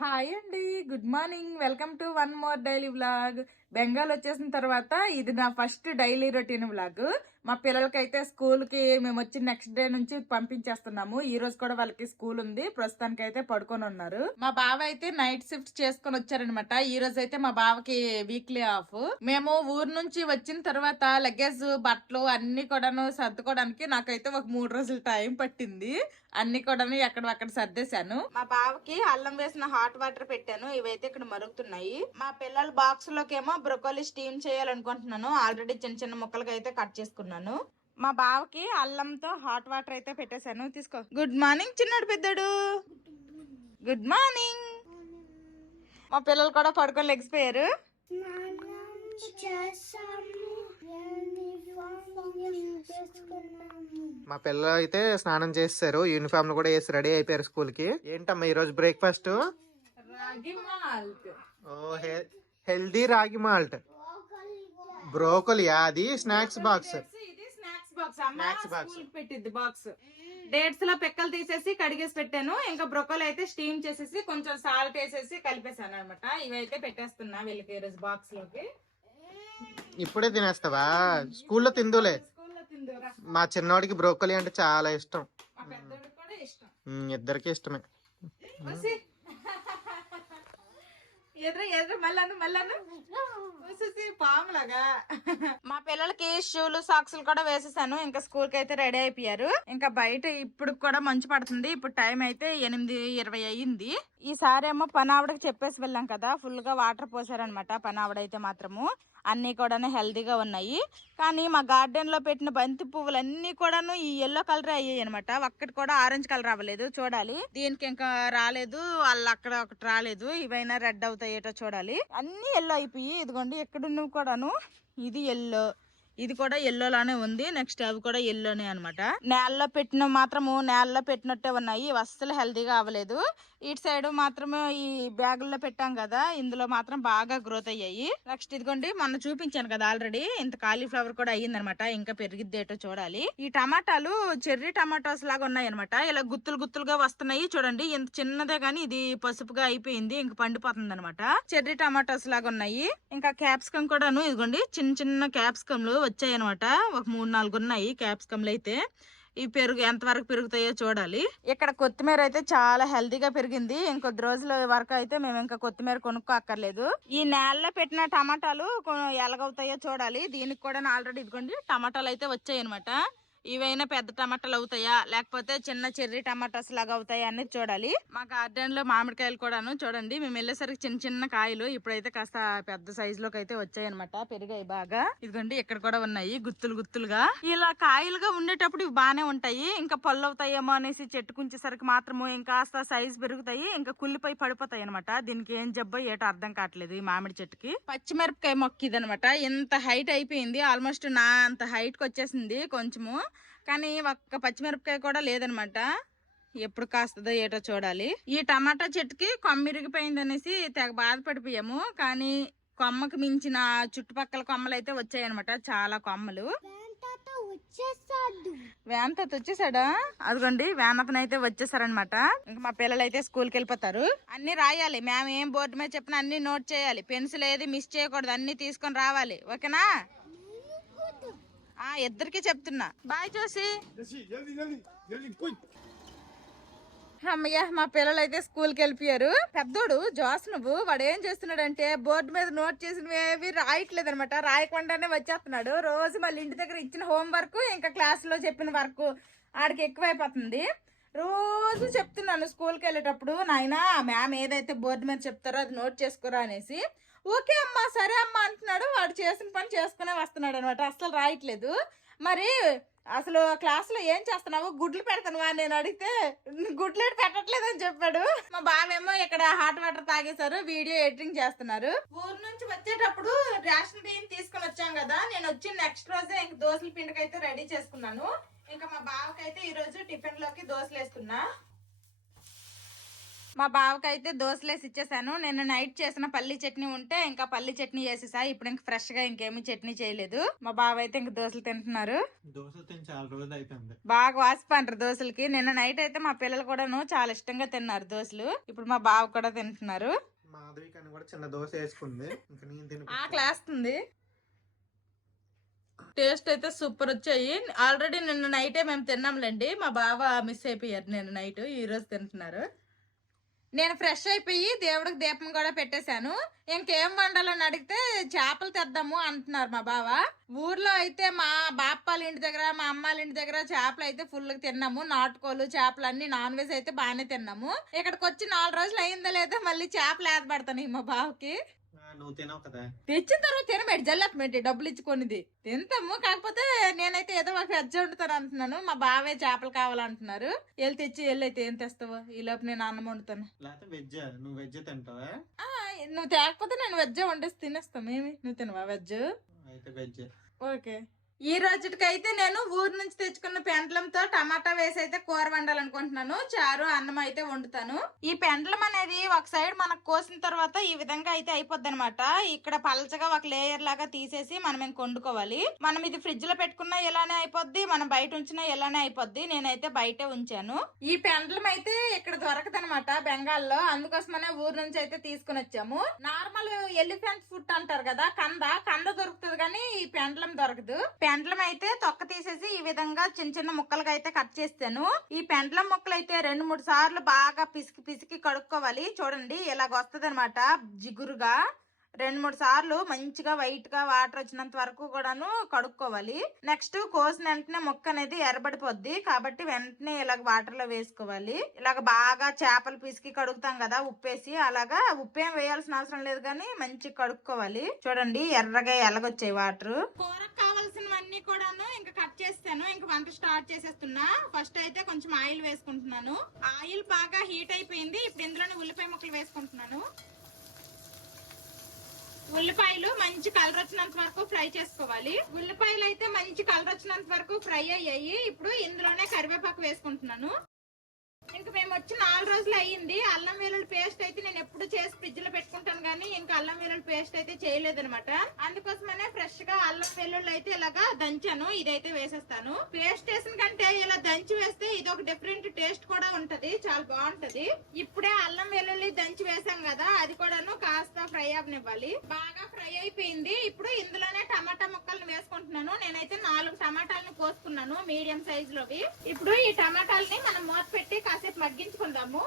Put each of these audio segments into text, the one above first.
Hi అండి, good morning. Welcome to one more daily vlog. Bengal వచ్చేసిన తర్వాత ఇది నా ఫస్ట్ డైలీ రొటీన్ వ్లాగ్. మా పిల్లలకైతే స్కూల్ కి మేము వచ్చిన నెక్స్ట్ డే నుంచి పంపించేస్తున్నాము. ఈ రోజు కూడా వాళ్ళకి స్కూల్ ఉంది. ప్రస్తుతానికి అయితే పడుకొని ఉన్నారు. మా బావ అయితే నైట్ షిఫ్ట్ చేసుకొని వచ్చారనమాట. ఈ రోజు అయితే మా బావకి వీక్లీ ఆఫ్. మేము ఊరు నుంచి వచ్చిన తర్వాత లగేజ్ బట్టలు అన్ని కూడాను సర్దుకోవడానికి నాకైతే ఒక 3 రోజులు టైం పట్టింది. అన్ని కూడా ఎక్కడ సర్దేశాను. మా బావకి అల్లం వేసిన హాట్ వాటర్ పెట్టాను. ఇవైతే ఇక్కడ మరుగుతున్నాయి. మా పిల్లల బాక్స్ లోకేమో బ్రొకోలీ స్టీమ్ చేయాలనుకుంటున్నాను. ఆల్రెడీ చిన్న చిన్న ముక్కలుగా అయితే కట్ చేసుకున్నాను. మా బావకి అల్లంతో హాట్ వాటర్ అయితే పెట్టేశాను. తీసుకో. గుడ్ మార్నింగ్ చిన్నాడు పెద్దడు. Good morning. మా పిల్లలు కూడా పడుకొని లెగిసిపోయారు. మా పిల్లలు అయితే స్నానం చేస్తారు, యూనిఫామ్ కూడా వేసి రెడీ అయిపోయారు స్కూల్ కి. ఏంటమ్మా ఈ రోజు బ్రేక్ఫాస్ట్? రాగి మాల్ట్. ఓ హెల్దీ రాగి మాల్ట్. బ్రోకలీ అది స్నాక్స్ బాక్స్. ఇది స్నాక్స్ బాక్స్. స్నాక్స్ బాక్స్ పెట్టింది బాక్స్. డేట్స్ లో పిక్కలు తీసేసి కడిగేసి పెట్టాను. ఇంకా బ్రొకోలీ అయితే స్టీమ్ చేసేసి కొంచెం సాల్ట్ వేసేసి కలిపేసాను అనమాట. ఇవైతే పెట్టేస్తున్నా వీళ్ళకి ఈ రోజు బాక్స్ లోకి. ఇప్పుడే తినేస్తావా? స్కూల్లో తిందులే. మా చిన్నవాడికి బ్రోకలీ అంటే చాలా ఇష్టం. ఇద్దరికి ఇష్టమే. పాములాగా. మా పిల్లలకి షూలు సాక్సులు కూడా వేసేసాను. ఇంకా స్కూల్ కి అయితే రెడీ అయిపోయారు. ఇంకా బయట ఇప్పుడు కూడా మంచు పడుతుంది. ఇప్పుడు టైం అయితే 8:20 అయ్యింది. ఈసారేమో పనావిడకి చెప్పేసి వెళ్ళాం కదా, ఫుల్ గా వాటర్ పోసారనమాట. పనావిడైతే మాత్రము అన్ని కూడా హెల్దీగా ఉన్నాయి. కానీ మా గార్డెన్ లో పెట్టిన బంతి పువ్వులు అన్ని కూడాను ఈ ఎల్లో కలర్ అయ్యాయి అనమాట. ఒక్కటి కూడా ఆరెంజ్ కలర్ అవ్వలేదు. చూడాలి, దీనికి ఇంకా రాలేదు. వాళ్ళు అక్కడ ఒకటి రాలేదు. ఇవైనా రెడ్ అవుతాయేటో చూడాలి. అన్ని ఎల్లో అయిపోయి ఇదిగోండి ఎక్కడున్నవి కూడాను. ఇది ఎల్లో, ఇది కూడా ఎల్లోలానే ఉంది. నెక్స్ట్ అవి కూడా ఎల్లోనే అనమాట. నేలలో పెట్టిన మాత్రము నేలలో పెట్టినట్టే ఉన్నాయి. ఇవి అస్సలు హెల్దీగా అవ్వలేదు. ఇటు సైడ్ మాత్రమే ఈ బ్యాగుల్లో పెట్టాం కదా, ఇందులో మాత్రం బాగా గ్రోత్ అయ్యాయి. నెక్స్ట్ ఇదిగోండి మొన్న చూపించాను కదా ఆల్రెడీ, ఇంత కాలీఫ్లవర్ కూడా అయ్యిందనమాట. ఇంకా పెరిగిద్దేటో చూడాలి. ఈ టమాటాలు చెర్రీ టమాటోస్ లాగా ఉన్నాయి అనమాట. ఇలా గుత్తులు గుత్తులుగా వస్తున్నాయి. చూడండి ఇంత చిన్నదే గానీ ఇది పసుపుగా అయిపోయింది. ఇంక పండిపోతుంది అనమాట. చెర్రీ టమాటోస్ లాగా ఉన్నాయి. ఇంకా క్యాప్సికం కూడాను ఇదిగోండి చిన్న చిన్న క్యాప్సికంలు వచ్చాయి అనమాట. ఒక 3-4 ఉన్నాయి క్యాప్సికంలు అయితే. ఈ పెరుగు ఎంత వరకు పెరుగుతాయో చూడాలి. ఇక్కడ కొత్తిమీర అయితే చాలా హెల్తీగా పెరిగింది. ఇంకొద్ది రోజుల వరకు అయితే మేము ఇంకా కొత్తిమీర కొనుక్కోక్కర్లేదు. ఈ నేలలో పెట్టిన టమాటాలు ఎలాగవుతాయో చూడాలి. దీనికి కూడా ఆల్రెడీ ఇదిగోండి టమాటాలు అయితే వచ్చాయి అనమాట. ఇవైనా పెద్ద టమాటాలు అవుతాయా లేకపోతే చిన్న చెర్రీ టమాటాస్ లాగా అవుతాయా అనేది చూడాలి. మా గార్డెన్ లో మామిడికాయలు కూడాను చూడండి, మేము వెళ్ళేసరికి చిన్న చిన్న కాయలు ఇప్పుడైతే కాస్త పెద్ద సైజు లోకి అయితే వచ్చాయి అనమాట. పెరిగాయి బాగా. ఇదిగోండి ఇక్కడ కూడా ఉన్నాయి గుత్తులు గుత్తులుగా. ఇలా కాయలుగా ఉండేటప్పుడు ఇవి బాగానే ఉంటాయి. ఇంకా పళ్ళు అవుతాయేమో అనేసి చెట్టు కుంచేసరికి మాత్రము ఇంకాస్త సైజు పెరుగుతాయి. ఇంకా కుళ్ళిపోయి పడిపోతాయి అనమాట. దీనికి ఏం జబ్బో ఏటో అర్థం కావట్లేదు ఈ మామిడి చెట్టుకి. పచ్చిమిరపకాయ మొక్క ఇదనమాట. ఇంత హైట్ అయిపోయింది. ఆల్మోస్ట్ నా అంత హైట్ కి వచ్చేసింది కొంచెము. కానీ ఒక్క పచ్చిమిరపకాయ కూడా లేదనమాట. ఎప్పుడు కాస్తుందో ఏటో చూడాలి. ఈ టమాటా చెట్టుకి కొమ్మ ఇరిగిపోయింది అనేసి తెగ బాధపడిపోయాము. కానీ కొమ్మకి మించిన చుట్టుపక్కల కొమ్మలు అయితే వచ్చాయనమాట. చాలా కొమ్మలు. వేనత వచ్చేసాడా? అదిగోండి వేనతను అయితే వచ్చేసారనమాట. ఇంకా మా పిల్లలు అయితే స్కూల్కి వెళ్ళిపోతారు. అన్ని రాయాలి. మేము ఏం బోర్డు మీద చెప్పినా అన్ని నోట్ చేయాలి. పెన్సిల్ ఏది మిస్ చేయకూడదు. అన్ని తీసుకొని రావాలి. ఓకేనా? ఇద్దరికి చెప్తున్నా. బాయ్ చూసి. అమ్మయ్య మా పిల్లలు అయితే స్కూల్ కి వెళ్ళిపోయారు. పెద్దోడు జోస్ నువ్వు వాడు ఏం చేస్తున్నాడంటే బోర్డు మీద నోట్ చేసినవి రాయట్లేదు అనమాట. రాయకుండానే వచ్చేస్తున్నాడు. రోజు మళ్ళీ ఇంటి దగ్గర ఇచ్చిన హోంవర్క్ ఇంకా క్లాస్ లో చెప్పిన వర్క్ ఆడికి ఎక్కువైపోతుంది. రోజు చెప్తున్నాను స్కూల్కి వెళ్ళేటప్పుడు, నాయనా మ్యామ్ ఏదైతే బోర్డు మీద చెప్తారో అది నోట్ చేసుకోరా అనేసి. ఓకే అమ్మా సరే అమ్మా అంటున్నాడు. వాడు చేసిన పని చేసుకునే వస్తున్నాడు అనమాట. అసలు రాయట్లేదు. మరి అసలు క్లాస్ లో ఏం చేస్తున్నావు? గుడ్లు పెడతాను అని నేను అడిగితే గుడ్లు పెట్టట్లేదు అని చెప్పాడు. మా బావేమో ఇక్కడ హాట్ వాటర్ తాగేశారు. వీడియో ఎడిటింగ్ చేస్తున్నారు. ఊరు నుంచి వచ్చేటప్పుడు రేషన్ బియ్యం తీసుకుని వచ్చాం కదా, నేను వచ్చిన నెక్స్ట్ రోజే ఇంక దోశల పిండికి అయితే రెడీ చేసుకున్నాను. ఇంకా మా బావకైతే ఈ రోజు టిఫిన్ లోకి దోశలు వేస్తున్నా. మా బావకైతే దోశలేసి ఇచ్చేసాను. నేను నైట్ చేసిన పల్లి చట్నీ ఉంటే ఇంకా పల్లి చట్నీ చేసేసా. ఇప్పుడు ఇంక ఫ్రెష్ గా ఇంకేమీ చట్నీ చేయలేదు. మా బావ అయితే ఇంక దోశలు తింటున్నారు. దోశలు తిని చాలా రోజులు అయిపోయింది. బాగా వాసిపోంటారు దోశలకి. నిన్న నైట్ అయితే మా పిల్లలు కూడాను చాలా ఇష్టంగా తిన్నారు దోశలు. ఇప్పుడు మా బావ కూడా తింటున్నారు. మాధవి కని కూడా చిన్న దోశ వేసుకుంది. ఇంకా నేను తిని ఆకలేస్తుంది. టేస్ట్ అయితే సూపర్ వచ్చాయి. ఆల్రెడీ నిన్న నైటే మేము తిన్నాంలేండి. మా బావ మిస్ అయిపోయారు నిన్న నైట్. ఈ రోజు తింటున్నారు. నేను ఫ్రెష్ అయిపోయి దేవుడికి దీపం కూడా పెట్టేశాను. ఇంకేం వండాలని అడిగితే చేపలు తెద్దాము అంటున్నారు మా బావ. ఊర్లో అయితే మా బాపాల ఇంటి దగ్గర మా అమ్మాల ఇంటి దగ్గర చేపలు అయితే ఫుల్ గా తిన్నాము. నాటుకోలు చేపలు అన్ని నాన్ వెజ్ అయితే బాగానే తిన్నాము. ఇక్కడికి వచ్చి 4 రోజులు అయిందో లేదో మళ్ళీ చేపలు ఏదపడతాను మా బావకి. నువ్వు తినవు కదా, తెచ్చిన తర్వాత తినబెట్టి జల్లపమేంటి డబ్బులు ఇచ్చుకొనిది తింటాము. కాకపోతే నేనైతే ఏదో ఒక వెజ్ వండుతాను అంటున్నాను. మా బావే చేపలు కావాలంటున్నారు. వెళ్ళైతే ఏం తెస్తావు? ఈ లోపు నేను అన్నం వండుతాను. నువ్వు వెజ్ తింటావా? నువ్వు తేకపోతే నేను వెజ్ వండేసి తినేస్తాం. ఏమి నువ్వు తినవా వెజ్? అయితే వెజ్. ఓకే. ఈ రోజుకైతే నేను ఊరు నుంచి తెచ్చుకున్న పెండ్లంతో టమాటా వేసి అయితే కూర వండాలనుకుంటున్నాను. చారు అన్నం అయితే వండుతాను. ఈ పెండ్లం అనేది ఒక సైడ్ మనకు కోసిన తర్వాత ఈ విధంగా అయితే అయిపోద్ది అనమాట. ఇక్కడ పలచగా ఒక లేయర్ లాగా తీసేసి మనం ఇంక వండుకోవాలి. మనం ఇది ఫ్రిడ్జ్ లో పెట్టుకున్నా ఇలానే అయిపోద్ది, మనం బయట ఉంచినా ఇలానే అయిపోద్ది. నేనైతే బయటే ఉంచాను. ఈ పెండ్లం అయితే ఇక్కడ దొరకదు అనమాట బెంగాల్లో. అందుకోసమనే ఊరు నుంచి అయితే తీసుకుని వచ్చాము. నార్మల్ ఎలిఫెంట్ ఫుడ్ అంటారు కదా, కంద దొరుకుతుంది కానీ ఈ పెండ్లం దొరకదు. పెండ్లం అయితే తొక్క తీసేసి ఈ విధంగా చిన్న చిన్న ముక్కలుగా అయితే కట్ చేస్తాను. ఈ పెండ్లం ముక్కలు అయితే 2-3 సార్లు బాగా పిసికి కడుక్కోవాలి. చూడండి ఇలాగ వస్తుంది అనమాట జిగురుగా. 2-3 సార్లు మంచిగా వైట్ గా వాటర్ వచ్చినంత వరకు కూడాను కడుక్కోవాలి. నెక్స్ట్ కోసిన వెంటనే ముక్క అనేది ఎర్రబడిపోద్ది కాబట్టి వెంటనే ఇలాగ వాటర్ లో వేసుకోవాలి. ఇలాగ బాగా చేపలు పిసికి కడుగుతాం కదా ఉప్పేసి, అలాగా ఉప్పేం వేయాల్సిన అవసరం లేదు కానీ మంచిగా కడుక్కోవాలి. చూడండి ఎర్రగా ఎలాగొచ్చాయి వాటర్. కూరకు కావాల్సినవన్నీ కూడాను ఇంకా కట్ చేస్తాను. ఇంకా వంట స్టార్ట్ చేసేస్తున్నా. ఫస్ట్ అయితే కొంచెం ఆయిల్ వేసుకుంటున్నాను. ఆయిల్ బాగా హీట్ అయిపోయింది. ఇప్పుడు ఇందులోనే ఉల్లిపాయ ముక్కలు వేసుకుంటున్నాను. ఉల్లిపాయలు మంచి కలర్ వచ్చినంత వరకు ఫ్రై చేసుకోవాలి. ఉల్లిపాయలు అయితే మంచి కలర్ వచ్చినంత వరకు ఫ్రై అయ్యాయి. ఇప్పుడు ఇందులోనే కరివేపాకు వేసుకుంటున్నాను. ఇంకా మేము వచ్చి 4 రోజులు అయ్యింది. అల్లం వెల్లుల్లి పేస్ట్ అయితే నేను ఎప్పుడు చేసి ఫ్రిడ్జ్ లో పెట్టుకుంటాను కానీ ఇంకా అల్లం వెల్లుల్లి పేస్ట్ అయితే చేయలేదు అనమాట. అందుకోసమనే ఫ్రెష్ గా అల్లం వెల్లుల్లి అయితే ఇలాగా దంచాను. ఇదైతే వేసేస్తాను. పేస్ట్ వేసిన కంటే ఇలా దంచి వేస్తే ఇది ఒక డిఫరెంట్ టేస్ట్ కూడా ఉంటది, చాలా బాగుంటది. ఇప్పుడే అల్లం వెల్లుల్లి దంచి వేసాం కదా, అది కూడాను కాస్త ఫ్రై అవనివ్వాలి. బాగా ఫ్రై అయిపోయింది. ఇప్పుడు ఇందులోనే టమాటా ముక్కలను వేసుకుంటున్నాను. నేనైతే 4 టమాటాలను కోసుకున్నాను మీడియం సైజ్ లోవి. ఇప్పుడు ఈ టమాటాలని మనం మూత పెట్టి కాసేపు మగ్గించుకుందాము.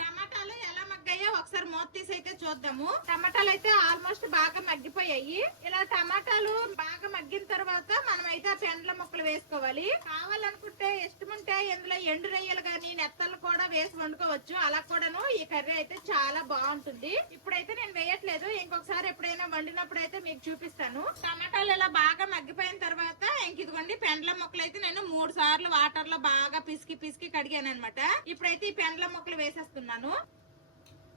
టమాటాలు ఎలా మగ్గాయో ఒకసారి మూత తీసి అయితే చూద్దాము. టమాటాలు అయితే ఆల్మోస్ట్ బాగా మగ్గిపోయాయి. ఇలా టమాటాలు బాగా మగ్గిన తర్వాత మనం అయితే ఆ పెండ్ల ముక్కలు వేసుకోవాలి. కావాలనుకుంటే ఇష్టముంటే ఇందులో ఎండు రొయ్యలు గాని నెత్తలు కూడా వేసి వండుకోవచ్చు. అలా కూడాను ఈ కర్రీ అయితే చాలా బాగుంటుంది. ఇప్పుడైతే నేను వేయట్లేదు, ఇంకొకసారి ఎప్పుడైనా వండినప్పుడు అయితే మీకు చూపిస్తాను. టమాటాలు ఇలా బాగా మగ్గిపోయిన తర్వాత ఇంక ఇదిగోండి పెండ్ల ముక్కలు అయితే నేను 3 సార్లు వాటర్ లో బాగా పిసికి కడిగాను అనమాట. ఇప్పుడైతే ఈ పెండ్ల ముక్కలు వేసేస్తున్నాను.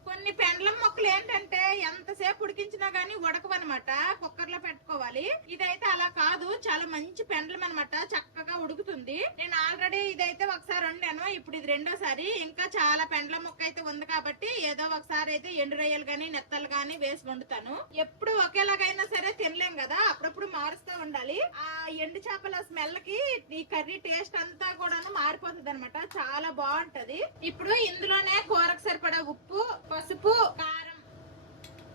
కొన్ని పెండ్లం మొక్కలు ఏంటంటే ఎంతసేపు ఉడికించినా గానీ ఉడకవన్నమాట, కుక్కర్ లో పెట్టుకోవాలి. ఇదైతే అలా కాదు, చాలా మంచి పెండ్లం అనమాట, చక్కగా ఉడుకుతుంది. నేను ఆల్రెడీ ఇదైతే ఒకసారి వండాను, ఇప్పుడు ఇది 2వ సారి. ఇంకా చాలా పెండ్లం మొక్క అయితే ఉంది కాబట్టి ఏదో ఒకసారి అయితే ఎండు రొయ్యలు గానీ నెత్తలు గానీ వేసి వండుతాను. ఎప్పుడు ఒకేలాగైనా సరే తినలేం కదా, అప్పుడప్పుడు మారుస్తూ ఉండాలి. ఆ ఎండు చేపల స్మెల్ కి ఈ కర్రీ టేస్ట్ అంతా కూడాను మారిపోతుంది అనమాట, చాలా బాగుంటది. ఇప్పుడు ఇందులోనే కూరకు సరిపడా ఉప్పు, పసుపు, కారం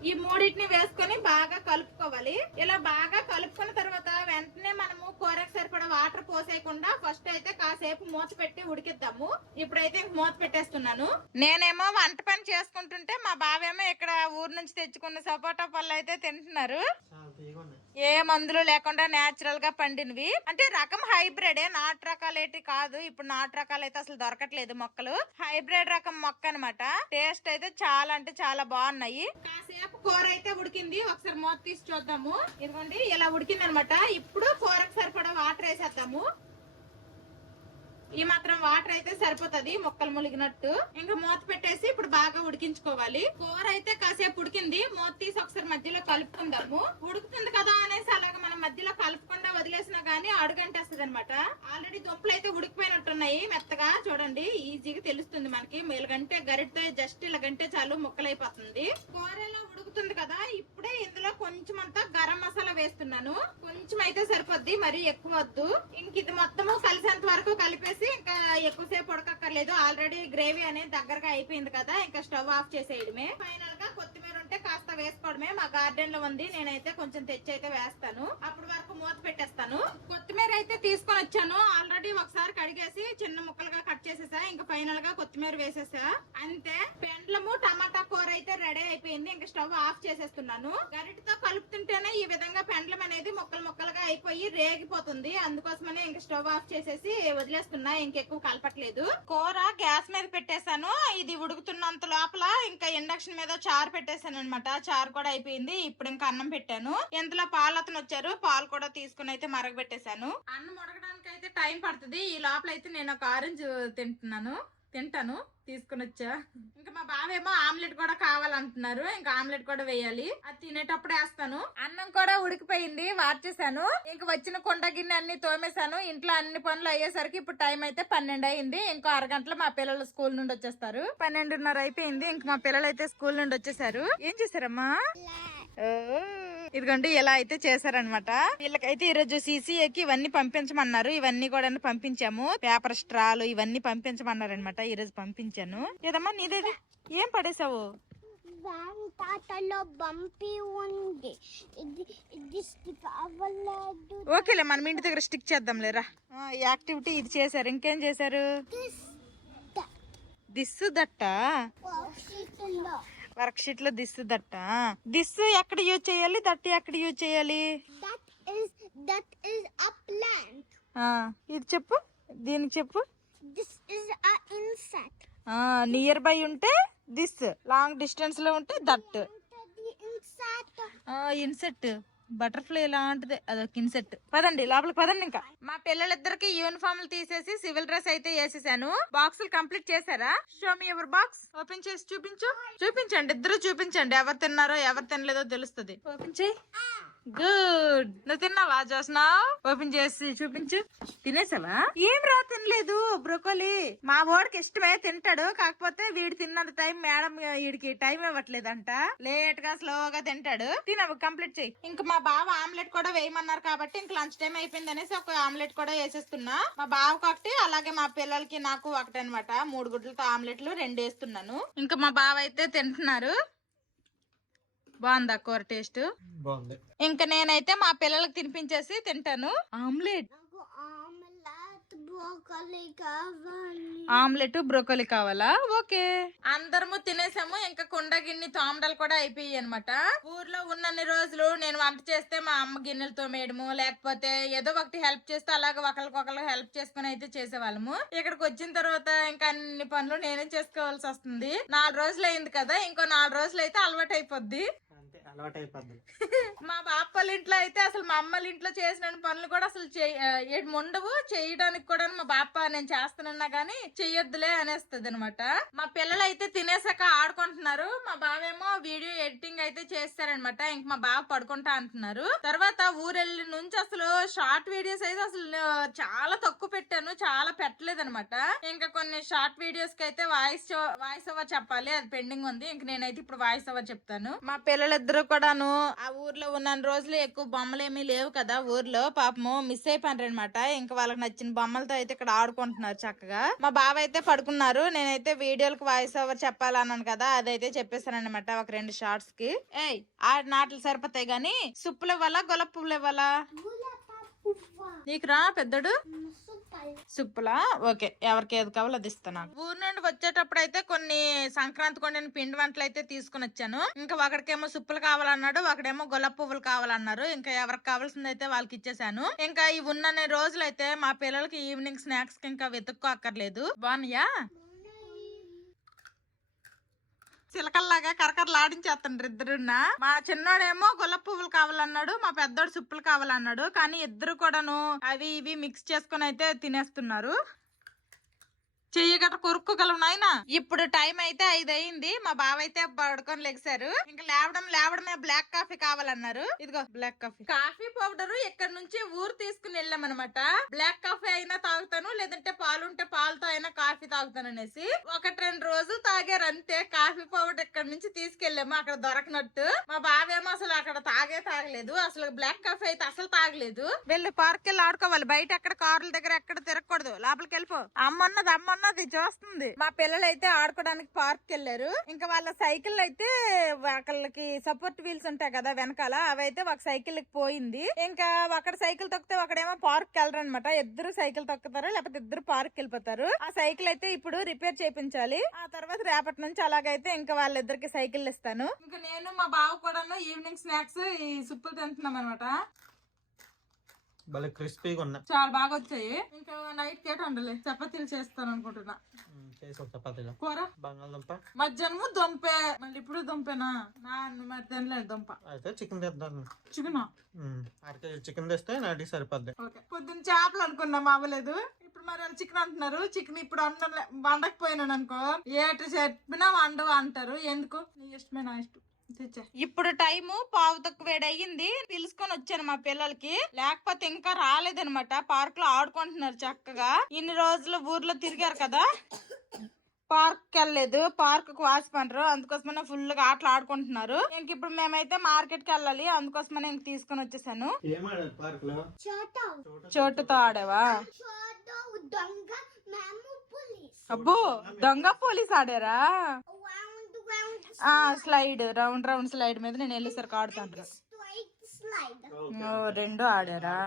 ఈ మూడింటిని వేసుకొని బాగా కలుపుకోవాలి. ఇలా బాగా కలుపుకున్న తర్వాత వెంటనే మనము కూరకు సరిపడా వాటర్ పోసేయకుండా ఫస్ట్ అయితే కాసేపు మూత పెట్టి ఉడికిద్దాము. ఇప్పుడైతే మూత పెట్టేస్తున్నాను. నేనేమో వంట పని చేసుకుంటుంటే మా బావేమో ఇక్కడ ఊరు నుంచి తెచ్చుకున్న సపోటా పళ్ళు అయితే తింటున్నారు. ఏ మందులు లేకుండా నేచురల్ గా పండినవి, అంటే రకం హైబ్రిడ్, నాటు రకాలేటి కాదు. ఇప్పుడు నాటు రకాలు అయితే అసలు దొరకట్లేదు మొక్కలు, హైబ్రిడ్ రకం మొక్క అనమాట. టేస్ట్ అయితే చాలా అంటే చాలా బాగున్నాయి. కాసేపు కూర అయితే ఉడికింది, ఒకసారి మూత తీసి చూద్దాము. ఇదిగోండి ఇలా ఉడికింది అనమాట. ఇప్పుడు కూరకు సరిపడా వాటర్ వేసేద్దాము. ఈ మాత్రం వాటర్ అయితే సరిపోతుంది ముక్కలు ములిగినట్టు. ఇంకా మూత పెట్టేసి ఇప్పుడు బాగా ఉడికించుకోవాలి. కూర అయితే కాసేపు ఉడికింది, మూత తీసి ఒకసారి మధ్యలో కలుపుకుందాము. ఉడుకుతుంది కదా అనేసి అలాగ మనం మధ్యలో కలుపుకుండా వదిలేసినా గానీ అడుగంటేస్తుంది అనమాట. ఆల్రెడీ దుంపలు అయితే ఉడికిపోయినట్టున్నాయి మెత్తగా, చూడండి ఈజీగా తెలుస్తుంది మనకి. మెలుగంటే గరిటతో జస్ట్ ఇలాగంటే చాలు ముక్కలైపోతుంది. కూర ఎలా ఉడుకుతుంది కదా, ఇప్పుడే ఇందులో కొంచెం అంతా గరం మసాలా వేస్తున్నాను. కొంచెం అయితే సరిపోద్ది, మరీ ఎక్కువ వద్దు. ఇంక ఇది మొత్తము కలిసేంత వరకు కలిపేసి ఇంకా ఎక్కువసేపు ఉడకక్కర్లేదు. ఆల్రెడీ గ్రేవీ అనేది దగ్గరగా అయిపోయింది కదా, ఇంకా స్టవ్ ఆఫ్ చేసేయడమే. ఫైనల్ గా కొత్తిమీర ఉంటే కాస్త వేసుకోవడమే. మా గార్డెన్ లో ఉంది, నేనైతే కొంచెం తెచ్చి అయితే వేస్తాను. అప్పటి వరకు మూత పెట్టేస్తాను. కొత్తిమీర అయితే తీసుకొని వచ్చాను, ఆల్రెడీ ఒకసారి కడిగేసి చిన్న ముక్కలుగా కట్ చేసేసా. ఇంకా ఫైనల్ గా కొత్తిమీర వేసేసా, అంతే. పెండ్లము టమాటా కూర అయితే రెడీ అయిపోయింది. ఇంకా స్టవ్ ఆఫ్ చేసేస్తున్నాను. గరిటతో కలుపుతుంటేనే ఈ విధంగా పెండ్లం అనేది ముక్కలు ముక్కలుగా అయిపోయి రేగిపోతుంది. అందుకోసమనే ఇంకా స్టవ్ ఆఫ్ చేసేసి వదిలేస్తున్నా, ఇంకెక్కువ కలపట్లేదు. కూర గ్యాస్ మీద పెట్టేశాను, ఇది ఉడుకుతున్నంత లోపల ఇంకా ఇండక్షన్ మీద చారు పెట్టేశాను అనమాట. చారు కూడా అయిపోయింది. ఇప్పుడు ఇంకా అన్నం పెట్టాను. ఇంతలో పాలు అతను వచ్చారు, పాలు కూడా తీసుకుని అయితే మరగబెట్టేశాను. అన్నం ఉడకడానికి అయితే టైం పడుతుంది. ఈ లోపల అయితే నేను ఒక ఆరెంజ్ తింటాను తీసుకుని వచ్చా. ఇంకా మా బావేమో ఆమ్లెట్ కూడా కావాలంటున్నారు, ఇంకా ఆమ్లెట్ కూడా వేయాలి. అది తినేటప్పుడు వేస్తాను. అన్నం కూడా ఉడికిపోయింది, వార్చేసాను. ఇంక వచ్చిన కుండ గిన్నె అన్ని తోమేశాను. ఇంట్లో అన్ని పనులు అయ్యేసరికి ఇప్పుడు టైం అయితే 12 అయింది. ఇంకో అరగంటలో మా పిల్లలు స్కూల్ నుండి వచ్చేస్తారు. 12:30 అయిపోయింది. ఇంక మా పిల్లలు అయితే స్కూల్ నుండి వచ్చేసారు. ఏం చేశారమ్మా? ఇదిగోండి ఇలా అయితే చేశారనమాట. వీళ్ళకైతే ఈరోజు CCAకి ఇవన్నీ పంపించమన్నారు. ఇవన్నీ కూడా పంపించాము. పేపర్ స్ట్రాలు ఇవన్నీ పంపించమన్నారు అనమాట. ఈ రోజు పంపించాను. ఏదమ్మా నీదేది? ఏం పడేసావు? ఓకేలే, మనం ఇంటి దగ్గర స్టిక్ చేద్దాం లేరా. యాక్టివిటీ ఇది చేశారు. ఇంకేం చేశారు? దిస్సు దట్ట వర్క్ షీట్ లో దిస్సు దట్ట. దిస్సు ఎక్కడ యూజ్ చేయాలి, దట్టు ఎక్కడ యూజ్ చేయాలి? ఇది చెప్పు, దీనికి చెప్పు. నియర్ బై ఉంటే దిస్, లాంగ్ డిస్టెన్స్ లో ఉంటే దట్. ఇన్సెట్ బటర్ఫ్లై లాంటిదే, అదొక ఇన్సెట్. పదండి లోపలికి పదండి. ఇంకా మా పిల్లలిద్దరికి యూనిఫామ్లు తీసేసి సివిల్ డ్రెస్ అయితే వేసేసాను. బాక్సులు కంప్లీట్ చేశారా? Show me your box. Open చేసి చూపించండి. ఇద్దరు చూపించండి, ఎవరు తిన్నారో ఎవరు తినలేదో తెలుస్తుంది. ఓపెన్ చేయి. గుడ్. నువ్వు తిన్నావా జోస్నా? ఓపెన్ చేసి చూపించు. తినేసావా? ఏం రా తినలేదు. బ్రోకోలీ మా వాడికి ఇష్టమే, తింటాడు. కాకపోతే వీడు తిన్నంత టైం మేడం వీడికి టైం ఇవ్వట్లేదంట. లేట్ గా స్లోగా తింటాడు. తినవు, కంప్లీట్ చెయ్యి. ఇంకా మా బావ ఆమ్లెట్ కూడా వేయమన్నారు కాబట్టి ఇంక లంచ్ టైం అయిపోయింది అనేసి ఒక ఆమ్లెట్ కూడా వేసేస్తున్నా. మా బావకు ఒకటి, అలాగే మా పిల్లలకి నాకు ఒకటి అనమాట. 3 గుడ్లతో ఆమ్లెట్లు 2 వేస్తున్నాను. ఇంకా మా బావ అయితే తింటున్నారు. బాగుందా కూర? టేస్ట్ బాగుంది. ఇంకా నేనైతే మా పిల్లలకు తినిపించేసి తింటాను. ఆమ్లెట్ బ్రోకోలీ కావాలా? ఓకే. అందరము తినేసాము. ఇంకా కుండ గిన్నె తోమడాలు కూడా అయిపోయాయి అనమాట. ఊర్లో ఉన్నన్ని రోజులు నేను వంట చేస్తే మా అమ్మ గిన్నెలు తోమేయడము, లేకపోతే ఏదో ఒకటి హెల్ప్ చేస్తే అలాగే ఒకరికొకరు హెల్ప్ చేసుకుని అయితే చేసేవాళ్ళము. ఇక్కడికి వచ్చిన తర్వాత ఇంకా అన్ని పనులు నేనే చేసుకోవాల్సి వస్తుంది. 4 రోజులు అయింది కదా, ఇంకో 4 రోజులు అయితే అలవాటు అయిపోద్ది. మా బాపల ఇంట్లో అయితే అసలు మా అమ్మల ఇంట్లో చేసిన పనులు కూడా అసలు ఉండవు. చేయడానికి కూడా మా బాప నేను చేస్తానన్నా గానీ చెయ్యొద్దులే అనేస్తుంది అనమాట. మా పిల్లలు అయితే తినేసాక ఆడుకుంటున్నారు. మా బావేమో వీడియో ఎడిటింగ్ అయితే చేస్తారనమాట. ఇంక మా బావ పడుకుంటా అంటున్నారు. తర్వాత ఊరెళ్ళి నుంచి అసలు షార్ట్ వీడియోస్ అయితే అసలు చాలా తక్కువ పెట్టాను, చాలా పెట్టలేదు అనమాట. ఇంకా కొన్ని షార్ట్ వీడియోస్ కి అయితే వాయిస్ ఓవర్ చెప్పాలి, అది పెండింగ్ ఉంది. ఇంక నేనైతే ఇప్పుడు వాయిస్ ఓవర్ చెప్తాను. మా పిల్లలిద్దరూ కూడాను ఆ ఊర్లో ఉన్న రోజులు ఎక్కువ బొమ్మలు ఏమీ లేవు కదా ఊర్లో, పాపము మిస్ అయిపోయారు అనమాట. ఇంకా వాళ్ళకి నచ్చిన బొమ్మలతో అయితే ఇక్కడ ఆడుకుంటున్నారు చక్కగా. మా బావ అయితే పడుకున్నారు. నేనైతే వీడియోలకు వాయిస్ ఓవర్ చెప్పాలన్నాను కదా, అదైతే చెప్పేశాను అనమాట ఒక 2 షార్ట్స్ కి. ఆ నాటలు సరిపోతాయి గాని సుప్పులు ఇవ్వాలా, గొలప పువ్వులు ఇవ్వాలా? నీకు రా పెద్దడు సుప్పులా? ఓకే, ఎవరికి ఏది కావాలో అది ఇస్తాను. ఊరు నుండి వచ్చేటప్పుడు అయితే కొన్ని సంక్రాంతి కొండిన పిండి వంటలు అయితే తీసుకుని వచ్చాను. ఇంకా ఒకడికేమో సుప్పులు కావాలన్నాడు, ఒకడేమో గొలప పువ్వులు కావాలన్నారు. ఇంకా ఎవరికి కావాల్సింది అయితే వాళ్ళకి ఇచ్చేసాను. ఇంకా ఈ ఉన్న రోజులు అయితే మా పిల్లలకి ఈవినింగ్ స్నాక్స్ కి ఇంకా వెతుక్కో అక్కర్లేదు. బాగున్నాయా? చిలకల్లాగా కరకరలాడించేస్తుండ్రు ఇద్దరున్నా. మా చిన్నోడేమో గులాబీ పువ్వులు కావాలన్నాడు, మా పెద్దోడు సుప్పులు కావాలన్నాడు. కానీ ఇద్దరు కూడాను అవి ఇవి మిక్స్ చేసుకుని అయితే తినేస్తున్నారు. చెయ్యి గట్ట కొరుక్కోగలవు నాయన. ఇప్పుడు టైం అయితే 5 అయింది. మా బావ అయితే పడుకొని లెగిసారు. ఇంకా లేవడమే బ్లాక్ కాఫీ కావాలన్నారు. ఇదిగో బ్లాక్ కాఫీ. కాఫీ పౌడర్ ఇక్కడ నుంచి ఊరు తీసుకుని వెళ్ళామన్నమాట. బ్లాక్ కాఫీ అయినా తాగుతాను, లేదంటే పాలు ఉంటే పాలతో అయినా కాఫీ తాగుతాను అనేసి 1-2 రోజులు తాగారు అంతే. కాఫీ పౌడర్ ఇక్కడ నుంచి తీసుకెళ్ళాము, అక్కడ దొరకనట్టు. మా బావేమో అసలు అక్కడ తాగలేదు. అసలు బ్లాక్ కాఫీ అయితే అసలు తాగలేదు. వెళ్ళి పార్క్ వెళ్ళి ఆడుకోవాలి. బయట ఎక్కడ కార్ల దగ్గర ఎక్కడ తిరగకూడదు. లోపలికి వెళ్ళిపో. అమ్మన్నది చూస్తుంది. మా పిల్లలు అయితే ఆడుకోవడానికి పార్క్ వెళ్ళారు. ఇంకా వాళ్ళ సైకిల్ అయితే వాళ్ళకి సపోర్ట్ వీల్స్ ఉంటాయి కదా వెనకాల, అవైతే ఒక సైకిల్ కి పోయింది. ఇంకా అక్కడ సైకిల్ తొక్కితే ఒకడేమో పార్క్ వెళ్ళరు అనమాట. ఇద్దరు సైకిల్ తొక్కుతారు, లేకపోతే ఇద్దరు పార్క్ వెళ్ళిపోతారు. ఆ సైకిల్ అయితే ఇప్పుడు రిపేర్ చేయించాలి. ఆ తర్వాత రేపటి నుంచి అలాగైతే ఇంకా వాళ్ళిద్దరికి సైకిల్ ఇస్తాను. ఇంకా నేను మా బావ కూడాను ఈవినింగ్ స్నాక్స్ ఈ సుప్పులు తింటున్నాం అనమాట. భలే క్రిస్పీగా ఉన్నాయి, చాలా బాగా వచ్చాయి. ఇంకా నైట్ కేట వండలే, చపాతీలు చేస్తాను అనుకుంటున్నా. చపాతీలో కూర బంగాళదుంప, మధ్యాహ్నము దుంపే, మళ్ళీ ఇప్పుడు దుంపేనా మరి తినలేదు దుంప. అయితే చికెన్ తెద్దాం. చికెన్ 1 కేజీ చికెన్ తెస్తే నాటికి సరిపోద్ది. పొద్దున్న చేపలు అనుకున్నాం, అవ్వలేదు. ఇప్పుడు మరి వాళ్ళు చికెన్ అంటున్నారు. చికెన్ ఇప్పుడు వండకపోయినాను అనుకో, ఏటు చెప్పినా వండవు అంటారు. ఎందుకు, నీ ఇష్టమే నా ఇష్టం. ఇప్పుడు టైము 7:15 అయ్యింది. పిలుచుకొని వచ్చాను మా పిల్లలకి, లేకపోతే ఇంకా రాలేదనమాట. పార్క్ లో ఆడుకుంటున్నారు చక్కగా. ఇన్ని రోజులు ఊర్లో తిరిగారు కదా, పార్క్ వెళ్ళలేదు. పార్క్ కు వాసిపండ్రు, అందుకోసమనే ఫుల్ గా ఆటలు ఆడుకుంటున్నారు. ఇంక ఇప్పుడు మేమైతే మార్కెట్ కి వెళ్ళాలి, అందుకోసమనే ఇంక తీసుకొని వచ్చేసాను. చోటుతో ఆడావా? అబ్బో, దొంగ పోలీస్ ఆడారా? స్లైడ్, రౌండ్ స్లైడ్ మీద నేను వెళ్ళేసరికి ఆడుతాను. 2 ఆడారా?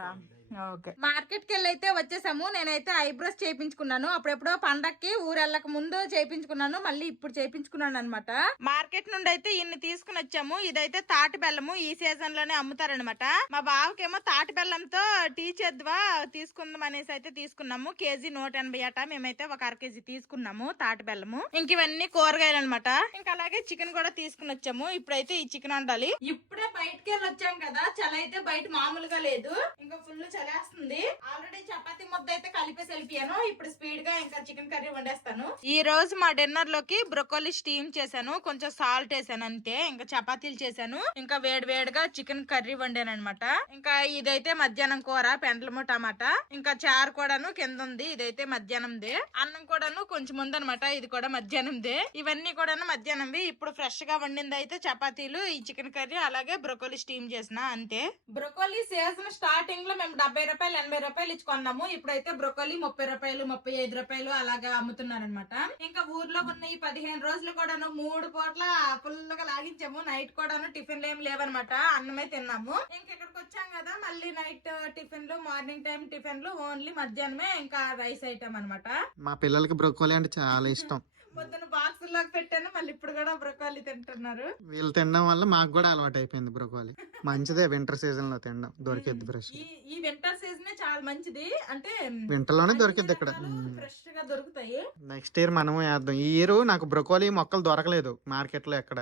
ఓకే. మార్కెట్ కి వెళ్ళి అయితే వచ్చేసాము. నేనైతే ఐబ్రోస్ చేయించుకున్నాను. అప్పుడెప్పుడో పండక్కి ఊరెళ్ళక ముందు చేయించుకున్నాను, మళ్ళీ ఇప్పుడు చేయించుకున్నాను అనమాట. మార్కెట్ నుండి అయితే ఇన్ని తీసుకుని వచ్చాము. ఇదైతే తాటి బెల్లము, ఈ సీజన్ లోనే అమ్ముతారనమాట. మా బావకేమో తాటి బెల్లంతో టీ చేద్వా తీసుకుందాం అనేసి అయితే తీసుకున్నాము. కేజీ 180 అట. మేమైతే ఒక 1/2 కేజీ తీసుకున్నాము తాటి బెల్లము. ఇంక ఇవన్నీ కూరగాయలు అనమాట. ఇంకా అలాగే చికెన్ కూడా తీసుకుని వచ్చాము. ఇప్పుడైతే ఈ చికెన్ వండాలి. ఇప్పుడే బయటకి వెళ్ళి వచ్చాం కదా, చలి అయితే బయట మామూలుగా లేదు. ఇంకా ఫుల్ చలేస్తుంది. ఆల్రెడీ చపాతీ ముద్ద అయితే కలిపేసి వెళ్ళిపోయాను. ఇప్పుడు స్పీడ్ గా ఇంకా చికెన్ కర్రీ వండేస్తాను. ఈ రోజు మా డిన్నర్ లోకి బ్రొకోలీ స్టీమ్ చేశాను, కొంచెం సాల్ట్ వేసాను అంతే. ఇంకా చపాతీలు చేశాను, ఇంకా వేడిగా చికెన్ కర్రీ వండాను అనమాట. ఇంకా ఇదైతే మధ్యాహ్నం కూర, పెండ్లము టమాటా. ఇంకా చారు కూడాను కింద ఉంది, ఇదైతే మధ్యాహ్నందే. అన్నం కూడాను కొంచెం ఉందనమాట, ఇది కూడా మధ్యాహ్నందే. ఇవన్నీ కూడాను మధ్యాహ్నంవి. ఇప్పుడు ఫ్రెష్ గా వండింది అయితే చపాతీలు, ఈ చికెన్ కర్రీ, అలాగే బ్రొకోలీ స్టీమ్ చేసిన అంతే. బ్రొకోలీ సీజన్ స్టార్టింగ్ లో మేము 70 రూపాయలు 80 రూపాయలు ఇచ్చుకున్నాము. ఇప్పుడైతే బ్రొకోలీ 30 రూపాయలు 35 రూపాయలు అలాగా అమ్ముతున్నారనమాట. ఇంకా ఊర్లో ఉన్న ఈ 15 రోజులు కూడాను 3 పూట్ల ఫుల్ గా లాగించాము. నైట్ కూడాను టిఫిన్లు ఏం లేవనమాట, అన్నమే తిన్నాము. ఇంక ఇక్కడికి వచ్చాం కదా, మళ్ళీ నైట్ టిఫిన్లు, మార్నింగ్ టైం టిఫిన్లు, ఓన్లీ మధ్యాహ్నమే ఇంకా రైస్ ఐటమ్ అనమాట. మా పిల్లలకి బ్రొకోలీ అంటే చాలా ఇష్టం. పొద్దున బాక్స్ లోకి పెట్టాను, మళ్ళీ ఇప్పుడు కూడా బ్రొకోలీ తింటున్నారు. వీళ్ళు తినడం వల్ల మాకు కూడా అలవాటు అయిపోయింది బ్రొకోలీ. మంచిదే వింటర్ సీజన్ లో తినడం, దొరికిద్ది ఫ్రెష్. ఈ వింటర్ సీజన్ చాలా మంచిది, అంటే వింటర్ లోనే దొరికిద్ది ఇక్కడ, ఫ్రెష్ గా దొరుకుతాయి. నెక్స్ట్ ఇయర్ మనము వేద్దాం. ఈ ఇయర్ నాకు బ్రొకోలీ మొక్కలు దొరకలేదు మార్కెట్ లో ఎక్కడ.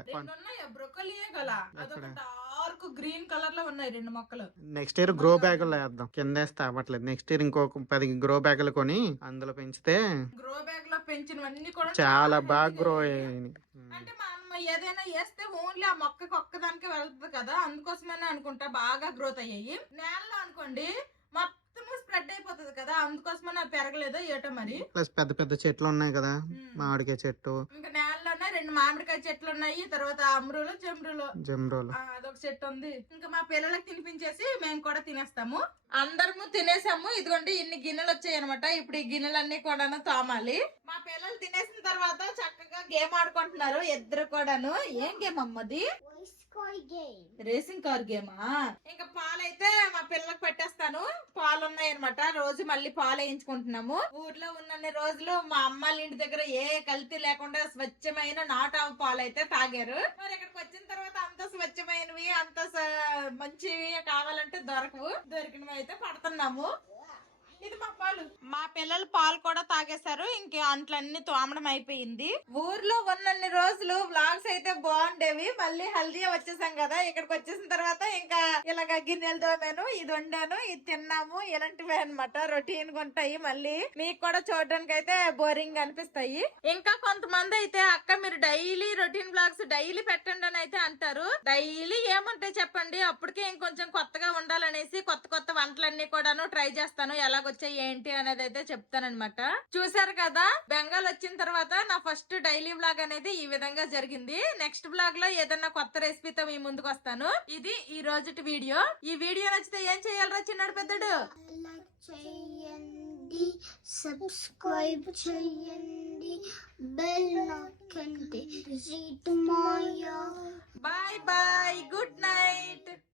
బ్రొకోలీయే గల, అదొక డార్క్ గ్రీన్ కలర్ లో ఉన్నాయి 2 మొక్కలు. నెక్స్ట్ ఇయర్ గ్రో బ్యాగ్ లో వేద్దాం, కింద వేస్తే అవ్వట్లేదు. నెక్స్ట్ ఇయర్ ఇంకొక 10 గ్రో బ్యాగులు కొని అందులో పెంచితే గ్రో బ్యాగ్ లో పెంచినవన్నీ కూడా చాలా బాగా గ్రో అయ్యాయి. అంటే మా అమ్మ ఏదైనా వేస్తే ఓన్లీ ఆ మొక్కకి ఒక్కదానికే వెళ్తుంది కదా, అందుకోసమనే అనుకుంటా బాగా గ్రోత్ అయ్యాయి. నేలలో అనుకోండి మొత్తం స్ప్రెడ్ అయిపోతుంది కదా, అందుకోసమనే పెరగలేదు ఏటో మరి. ప్లస్ పెద్ద చెట్లు ఉన్నాయి కదా, మామిడికాయ చెట్టు, ఇంకా నేలలోనే 2 మామిడికాయ చెట్లు ఉన్నాయి. తర్వాత అమరులు జమ్రులు అదొక చెట్టు ఉంది. ఇంకా మా పిల్లలకి తినిపించేసి మేము కూడా తినేస్తాము. అందరము తినేసాము. ఇదిగోండి ఇన్ని గిన్నెలు వచ్చాయి అనమాట. ఇప్పుడు ఈ గిన్నెలన్నీ కూడా తోమాలి. మా పిల్లలు తినేసిన తర్వాత చక్కగా గేమ్ ఆడుకుంటున్నారు ఇద్దరు కూడాను. ఏం గేమ్ అమ్మది? రేసింగ్ కార్ గేమా? ఇంకా పాలైతే మా పిల్లలకు పెట్టేస్తాను. పాలు ఉన్నాయి అనమాట, రోజు మళ్ళీ పాలు వేయించుకుంటున్నాము. ఊర్లో ఉన్న రోజులు మా అమ్మాళ్ళ ఇంటి దగ్గర ఏ కల్తీ లేకుండా స్వచ్ఛమైన నాటావు పాలు అయితే తాగారు. మరి ఇక్కడికి వచ్చిన తర్వాత అంత స్వచ్ఛమైనవి, అంత మంచివి కావాలంటే దొరకవు. దొరికినవి అయితే పడుతున్నాము. ఇది మా పాలు. మా పిల్లలు పాలు కూడా తాగేశారు. ఇంక అంట్లన్నీ తోమడం అయిపోయింది. ఊర్లో ఉన్నన్ని రోజులు వ్లాగ్స్ అయితే బాగుండేవి. మళ్ళీ హల్దీ వచ్చేసాం కదా, ఇక్కడికి వచ్చేసిన తర్వాత ఇంకా ఇలాగ గిన్నెలు తోమాను, ఇది వండాను, ఇది తిన్నాము, ఇలాంటివి అన్నమాట. రొటీన్ గా ఉంటాయి. మళ్ళీ మీకు కూడా చూడడానికి అయితే బోరింగ్ అనిపిస్తాయి. ఇంకా కొంతమంది అయితే అక్క మీరు డైలీ రొటీన్ బ్లాగ్స్ డైలీ పెట్టండి అని అయితే అంటారు. డైలీ ఏముంటాయి చెప్పండి, అప్పటికే ఇంకొంచెం కొత్తగా ఉండాలనేసి కొత్త కొత్త వంటలన్నీ కూడాను ట్రై చేస్తాను. ఎలాగొచ్చాయి ఏంటి అనేది అయితే చెప్తానన్నమాట. చూసారు కదా, బెంగాల్ వచ్చిన తర్వాత నా ఫస్ట్ డైలీ బ్లాగ్ అనేది ఈ విధంగా జరిగింది. నెక్స్ట్ బ్లాగ్ లో ఏదన్నా కొత్త రెసిపీతో మీ ముందుకు వస్తాను. ఇది ఈ రోజుటి వీడియో. ఈ వీడియో నచ్చితే ఏం చేయాలరా చిన్నాడు పెద్దడు? లైక్ చేయండి, సబ్స్క్రైబ్ చేయండి, బెల్ నొక్కండి.